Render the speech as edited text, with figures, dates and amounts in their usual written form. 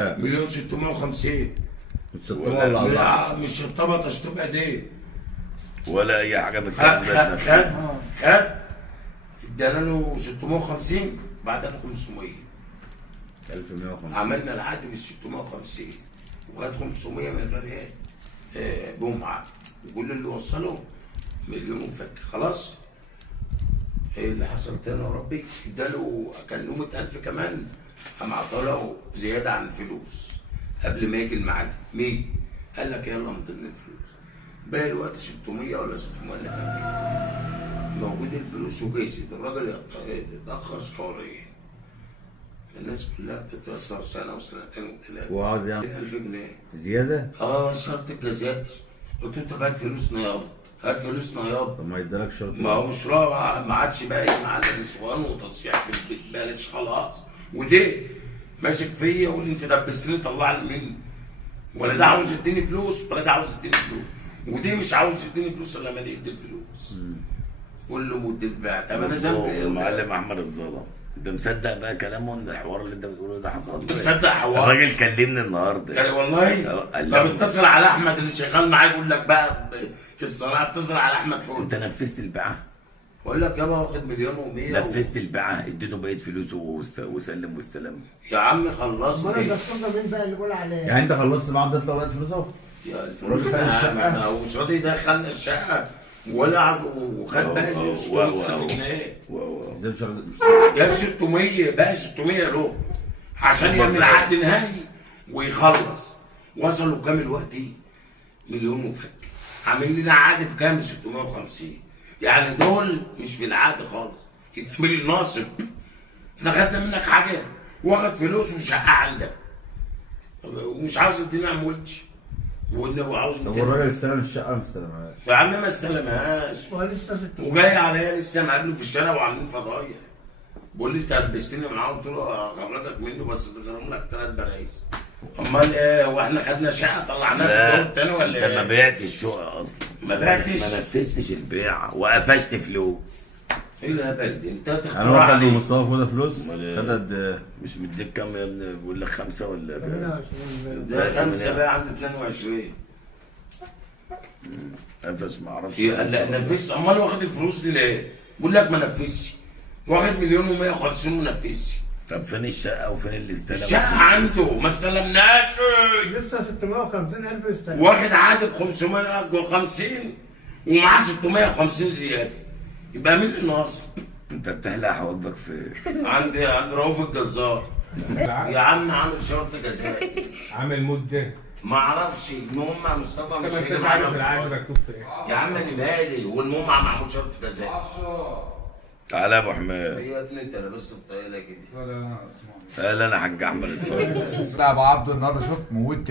مليون 650. مش شطبه تشطيب ايديه ولا اي حاجه من الكلام ده. خد ادانا له 650 بعدها 500. 1150 عملنا العقد بال 650 وخد 500 من الفريق جمعه، وكل اللي وصله مليون وفك. خلاص ايه اللي حصل تاني يا ربي؟ اداله كان له 100,000 كمان، قام عطاله زياده عن الفلوس قبل ما يجي الميعاد 100. قال لك يلا من ضمن الفلوس باقي الوقت 600 ولا 600 اللي فاكر موجود الفلوس وجيزت. الراجل يتاخر شهرين، الناس كلها بتتاثر سنه وسنتين وثلاثه وعاوز يعني 1000 جنيه زياده. شرط الجزائي. قلت له طب هات فلوس نيابه، هات فلوس نيابه. طب ما يدالك شرط. ما هو مش راضي، ما عادش باقي مع النسوان وتصيح في البيت، بلاش خلاص. ودي ماسك فيا يقول لي انت دبستني طلع لي مني، ولا ده عاوز يديني فلوس ولا ده عاوز يديني فلوس، ودي مش عاوز يديني فلوس الا لما يدي الفلوس. كله مدة بقى. طب انا ذنبي ايه؟ معلم احمد الظلام، انت مصدق بقى كلامه ان الحوار اللي انت بتقوله ده حصل؟ مصدق حوار؟ الراجل كلمني النهارده والله. طب اتصل على احمد اللي شغال معاك يقول لك بقى في الصناعه، اتصل على احمد فوق. انت نفذت البيعه؟ بقول لك يابا واخد مليون و100 نفذت البيعه، اديته بقيه فلوسه وسلم واستلم. يا عم خلصني. امال الدكتور ده مين بقى اللي بيقول عليه؟ يعني انت خلصت بعد تطلع بقى فلوسه؟ يا الفلوس هو مش راضي يدخلنا الشقه ولا وخد بقى 600 جنيه. ازاي مش جاب 600 بقى 600 له عشان يعمل عقد نهائي ويخلص. وصلوا كام الوقت؟ مليون وفك. عامل لنا عقد بكام؟ 650. يعني دول مش في العقد خالص، يتعمل ناصب. احنا خدنا منك حاجه واخد فلوس وشقه عندك ومش عاوز يدينا عمولتش، وانه عاوز. طب الراجل استلم الشقه ما استلمهاش يا عم ما استلمهاش، هو لسه 600 وجاي عليا لسه مقابله في الشارع وعاملين فضايح. بيقول لي انت لبستني معاه، قلت له هخرجك منه بس تضرب لك 3 برايز. امال ايه؟ واحنا خدنا شقه طلعناها في الدور الثاني ولا ايه؟ انت ما بعتش الشقه اصلا، ما بعتش، ما نفذتش البيعه وقفشت فلوس. ايه الهبل ده؟ انت انا تختار هو خد عليه. مصطفى فوده فلوس؟ امال ايه؟ خد قد ايه؟ مش مديك كام يا ابني؟ بيقول لك 5 ولا 28 ده 5 بقى عنده 22. قفش ما اعرفش. لا نفذش. امال واخد الفلوس دي ليه؟ بيقول لك ما نفذش. واخد مليون و150 وما نفذش. طب فين الشقه وفين اللي استلم؟ الشقه عنده ما استلمناش. لسه 650,000 استلم. واخد عقد ب 550 ومعاه 650 زياده، يبقى مين اللي ناصب؟ انت بتحلق حواجبك فين؟ عند رؤوف الجزار. يا عم عامل شرط جزائي. عامل مده. ما اعرفش. المهم مع مصطفى مش ما هيجي انتش معانا عارف في العقد الفاضي. مكتوب في ايه. يا عم انا مالي، والمهم معمول شرط جزائي. تعالى يا ابو حماد. ايه يا ابني انت لابس الطايله كده؟ لا لا لا تعالى انا حاج احمد اتفضل. لا ابو عبده النهارده شفت موتت